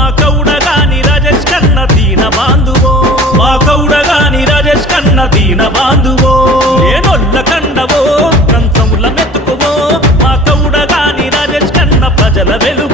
మా కౌడగాని రాజేష్ కన్న దీన బాంధువో మా కౌడగాని రాజేష్ కన్న దీన బాంధువో ఏనొల్ల కండవో కంచముల మెతుకువో మా కౌడగాని రాజేష్ కన్న ప్రజల వెలుగు